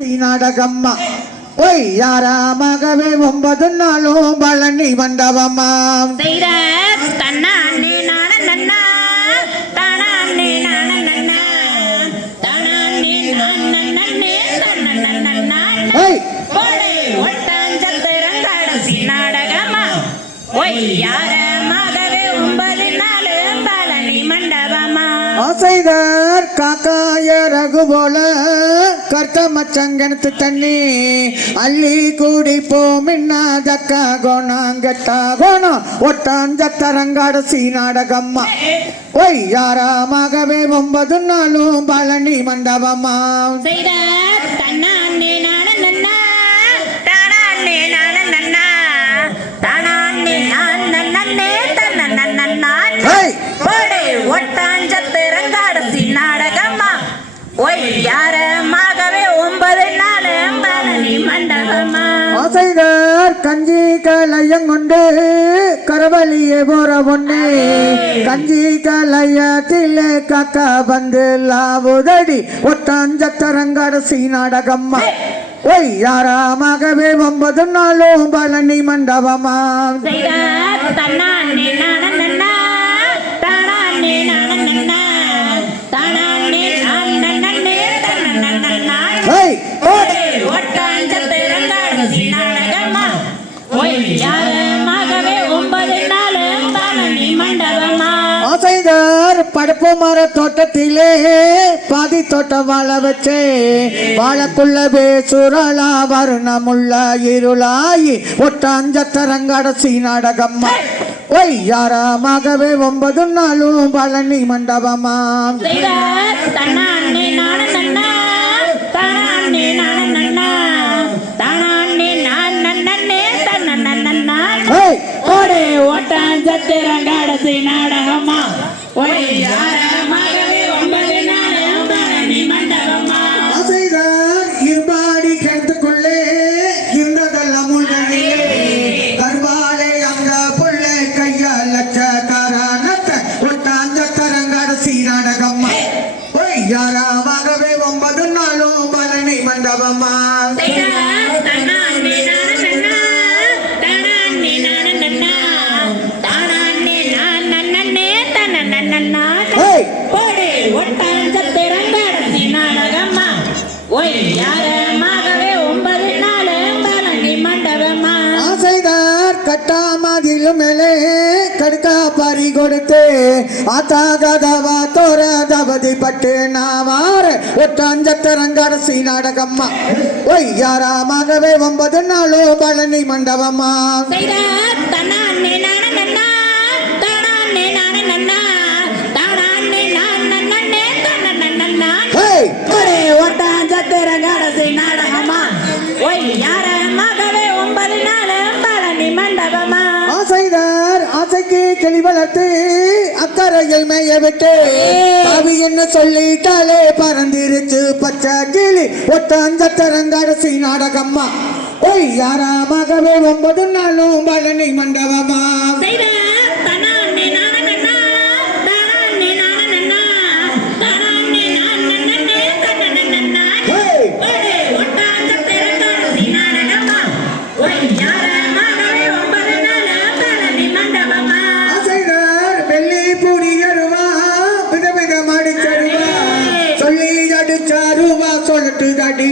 நாடகம்மா Y யாராமகவே 9 நாளும் பழனி மண்டபமா செய்த தன்னானே நான நன்னா தானானே நான நன்னா தானானே நான நன்னே தன்னன்னா ஒய் போடே ஒட்டாஞ்சத்திரங்கடசி நாடகமா ஒய் யாராமகவே 9 நாளும் பழனி மண்டபமா ஆசைதார் காக்காய ரகு போல கர்த்த மச்சங்கனத்து தண்ணி அள்ளி கூடி போமின்னாதக்க கோணாங்கட்ட கோணம் ஒட்டாஞ்சத்தரங்காடசி நாடகம்மா ஒய் யாராமகவே 9 நாளும் பழனி மண்டபமா செய்த தன்னானே நான நன்னா தானானே நான நன்னா தானானே நான நன்னே தன்னன்னா போடே ஒட்டாஞ்சத்திரங்கடசி நாடகமா ஒய் யாரமாகவே 9 நாளும் பழனி மண்டபமா ஆசைதார் கஞ்சி கலையங்கொண்டு கரவழியே போற பொண்ணு கஞ்சி கலையத்திலே காக்கா வந்து லாவுதடி ஒட்டாஞ்சத்தரங்கடசி நாடகம்மா ஒய் யாராமகவே 9 நாளும் பழனி மண்டபமா செய்த தன்னானே நான நன்னா தானானே நான நன்னா தானானே நான நன்னே தன்னன்னா போடே ஒட்டாஞ்சத்திரங்கடசி நாடகமா ஒய் யாரமாகவே 9 நாளும் பழனி மண்டபமா ஆசைதார் படுப்பு மர தோட்டத்திலே பாதி தோட்டம் வாழ வச்சே வாழக்குள்ள பேசுரலா வருணமுள்ள இருளாயி ஒட்டாஞ்சத்தரங்கடசி நாடகம்மா ஒய் யாராமகவே 9 நாளும் பழனி மண்டபமா செய்த தன்னானே நான நன்னா தானானே நான நன்னா தானானே நான நன்னே தன்னன்னா ஓடே ஒட்டாஞ்சத்திரங்கடசி நாடகமா ஒய் யாரமாகவே 9 நாளும் பழனி மண்டபமா ஆசைதார் இருபாடி கிணத்துக்குள்ளே இருந்ததெல்லாம் முன்னணியே கருவாலே அங்க புள்ளை கையால் லட்சக்காரனத்தை ஒட்டாஞ்சத்தரங்கடசி நாடகம்மா ஒய் யாராமகவே 9 நாளும் பழனி மண்டபமா செய்த தன்னானே நான நன்னா தானானே நான நன்னா தானானே நான நன்னே தன்னன்னா போடே ஒட்டாஞ்சத்திரங்கடசி நாடகம்மா ஒய் யாரமாகவே 9 நாளும் பழனி மண்டபமா ஆசைதார் கட்டாமதிலும் மேலே கடுக்கா பறி கொடுத்து ஆத்தா கதவா தோர தபதி பட்டு நாவார ஒட்டாஞ்சத்தரங்கடசி நாடகம்மா ஒய் யாராமகவே 9 நாளும் பழனி மண்டபமா செய்த தன்னானே நான நன்னா தானானே நான நன்னா தானானே நான நன்னே தன்னன்னா போடே ஒட்டாஞ்சத்திரங்கடசி நாடகமா ஒய் யாரமாகவே 9 நாளும் பழனி மண்டபமா ஆசைதார் ஆசைக்கு கிளி வளர்த்து அக்கறையில் மேய விட்டு பாவி என்ன சொல்லிட்டாலே பறந்திருச்சு பச்சை கிளி ஒட்டாஞ்சத்தரங்கடசி நாடகம்மா ஒய் யாராமகவே 9 நாளும் பழனி மண்டபமா செய்த